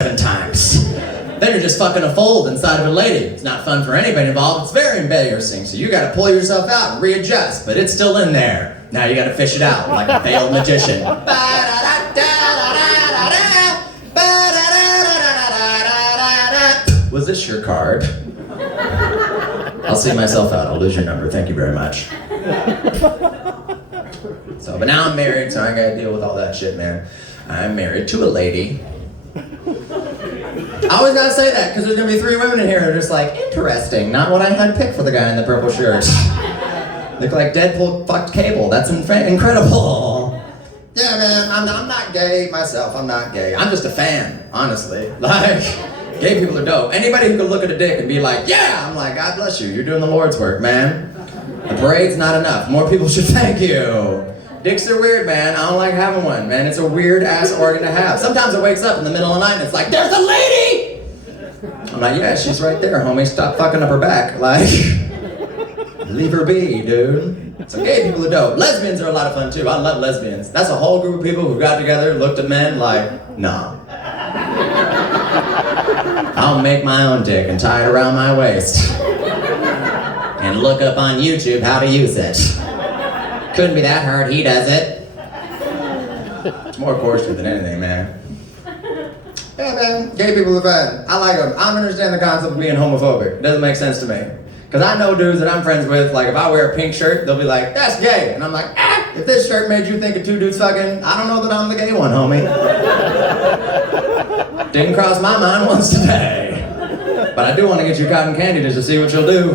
7 times. Then you're just fucking a fold inside of a lady. It's not fun for anybody involved. It's very embarrassing. So you gotta pull yourself out and readjust, but it's still in there. Now you gotta fish it out like a failed magician. Was this your card? I'll see myself out. I'll lose your number. Thank you very much. But now I'm married, so I gotta deal with all that shit, man. I'm married to a lady. I always gotta say that, because there's gonna be 3 women in here that are just like, interesting, not what I had picked for the guy in the purple shirt. Look like Deadpool fucked Cable. That's incredible. Yeah, man, I'm not gay myself. I'm not gay. I'm just a fan, honestly. Like, gay people are dope. Anybody who can look at a dick and be like, yeah, I'm like, God bless you. You're doing the Lord's work, man. The parade's not enough. More people should thank you. Dicks are weird, man. I don't like having one, man. It's a weird-ass organ to have. Sometimes it wakes up in the middle of the night and it's like, there's a lady! I'm like, yeah, she's right there, homie. Stop fucking up her back. Like, leave her be, dude. So gay people are dope. Lesbians are a lot of fun, too. I love lesbians. That's a whole group of people who got together, looked at men like, nah. I'll make my own dick and tie it around my waist. And look up on YouTube how to use it. Couldn't be that hard, he does it. It's more coarser than anything, man. Yeah, man, gay people are fun. I like them. I don't understand the concept of being homophobic. It doesn't make sense to me. Because I know dudes that I'm friends with, like if I wear a pink shirt, they'll be like, that's gay. And I'm like, if this shirt made you think of 2 dudes fucking, I don't know that I'm the gay one, homie. Didn't cross my mind once today. But I do want to get you cotton candy just to see what you'll do.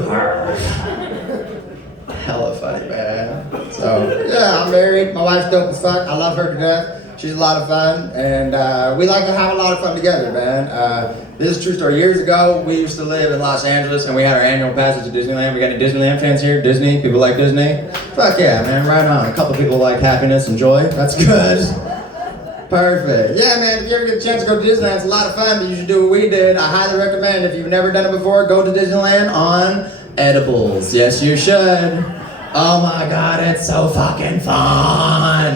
Hella funny, man. So, yeah, I'm married. My wife's dope as fuck. I love her to death. She's a lot of fun. And we like to have a lot of fun together, man. This is a true story. Years ago, we used to live in Los Angeles and we had our annual passes to Disneyland. We got any Disneyland fans here? Disney? People like Disney? Fuck yeah, man. Right on. A couple people like happiness and joy. That's good. Perfect. Yeah, man, if you ever get a chance to go to Disneyland, it's a lot of fun, but you should do what we did. I highly recommend, if you've never done it before, go to Disneyland on edibles. Yes, you should. Oh my God, it's so fucking fun.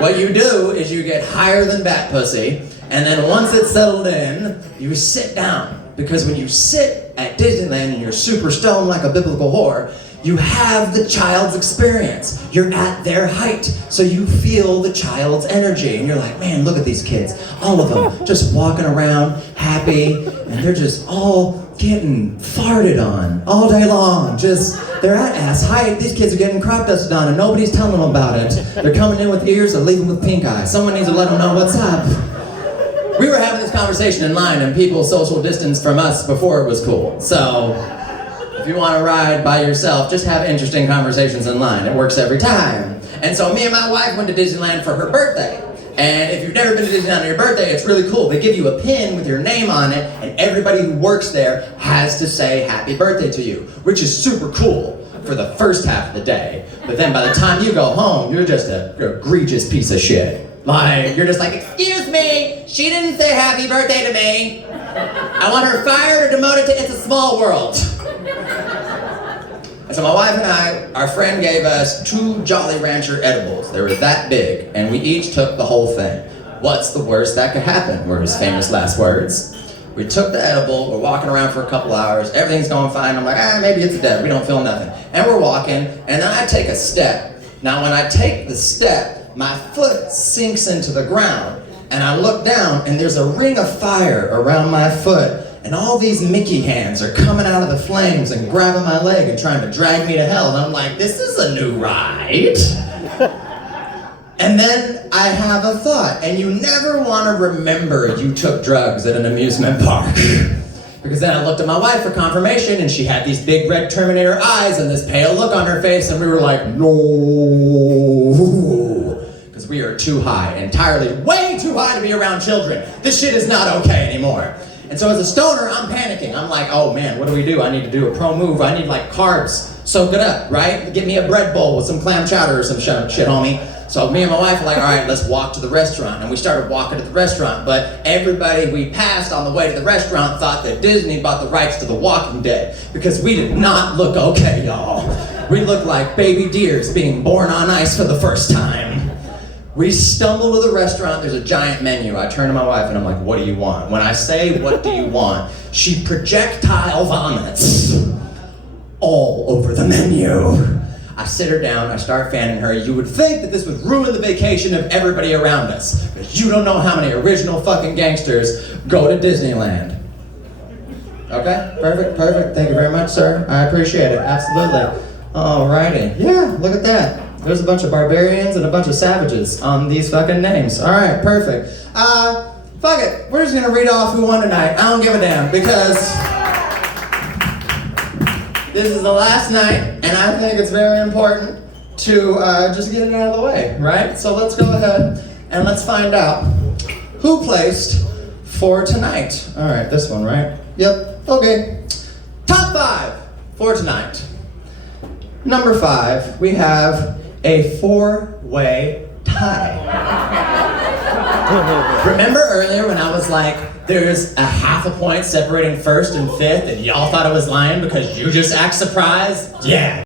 What you do is you get higher than bat pussy, and then once it's settled in, you sit down. Because when you sit at Disneyland and you're super stoned like a biblical whore, you have the child's experience. You're at their height, so you feel the child's energy. And you're like, man, look at these kids. All of them just walking around, happy, and they're just all getting farted on all day long. They're at ass height. These kids are getting crop dusted on, and nobody's telling them about it. They're coming in with ears and leaving with pink eye. Someone needs to let them know what's up. We were having this conversation in line, and people social distanced from us before it was cool. So, if you want to ride by yourself, just have interesting conversations in line. It works every time. And so me and my wife went to Disneyland for her birthday. And if you've never been to Disneyland on your birthday, it's really cool. They give you a pin with your name on it, and everybody who works there has to say happy birthday to you, which is super cool for the first half of the day. But then by the time you go home, you're just an egregious piece of shit. Like, you're just like, excuse me, she didn't say happy birthday to me. I want her fired or demoted to It's a Small World. And so my wife and I, our friend gave us 2 Jolly Rancher edibles. They were that big, and we each took the whole thing. What's the worst that could happen, were his famous last words. We took the edible, we're walking around for a couple hours, everything's going fine. I'm like, maybe it's dead, we don't feel nothing. And we're walking, and then I take a step. Now when I take the step, my foot sinks into the ground, and I look down, and there's a ring of fire around my foot. And all these Mickey hands are coming out of the flames and grabbing my leg and trying to drag me to hell. And I'm like, this is a new ride. And then I have a thought, and you never want to remember you took drugs at an amusement park. Because then I looked at my wife for confirmation, and she had these big red Terminator eyes and this pale look on her face, and we were like, no. Because we are too high, entirely way too high to be around children. This shit is not okay anymore. And so as a stoner, I'm panicking. I'm like, oh man, what do? I need to do a pro move. I need like carbs. Soak it up, right? Get me a bread bowl with some clam chowder or some shit, homie. So me and my wife were like, all right, let's walk to the restaurant. And we started walking to the restaurant, but everybody we passed on the way to the restaurant thought that Disney bought the rights to The Walking Dead, because we did not look okay, y'all. We looked like baby deers being born on ice for the first time. We stumble to the restaurant, there's a giant menu. I turn to my wife and I'm like, what do you want? When I say, what do you want? She projectile vomits all over the menu. I sit her down, I start fanning her. You would think that this would ruin the vacation of everybody around us, because you don't know how many original fucking gangsters go to Disneyland. Okay, perfect. Thank you very much, sir. I appreciate it, absolutely. Alrighty, yeah, look at that. There's a bunch of barbarians and a bunch of savages on these fucking names. Alright, perfect. Fuck it, we're just gonna read off who won tonight. I don't give a damn, because this is the last night, and I think it's very important to just get it out of the way, right? So let's go ahead and let's find out who placed for tonight. Alright, this one, right? Yep, okay. Top 5 for tonight. Number 5, we have a 4-way tie. Remember earlier when I was like, there's a half a point separating first and fifth, and y'all thought I was lying because you just act surprised? Yeah.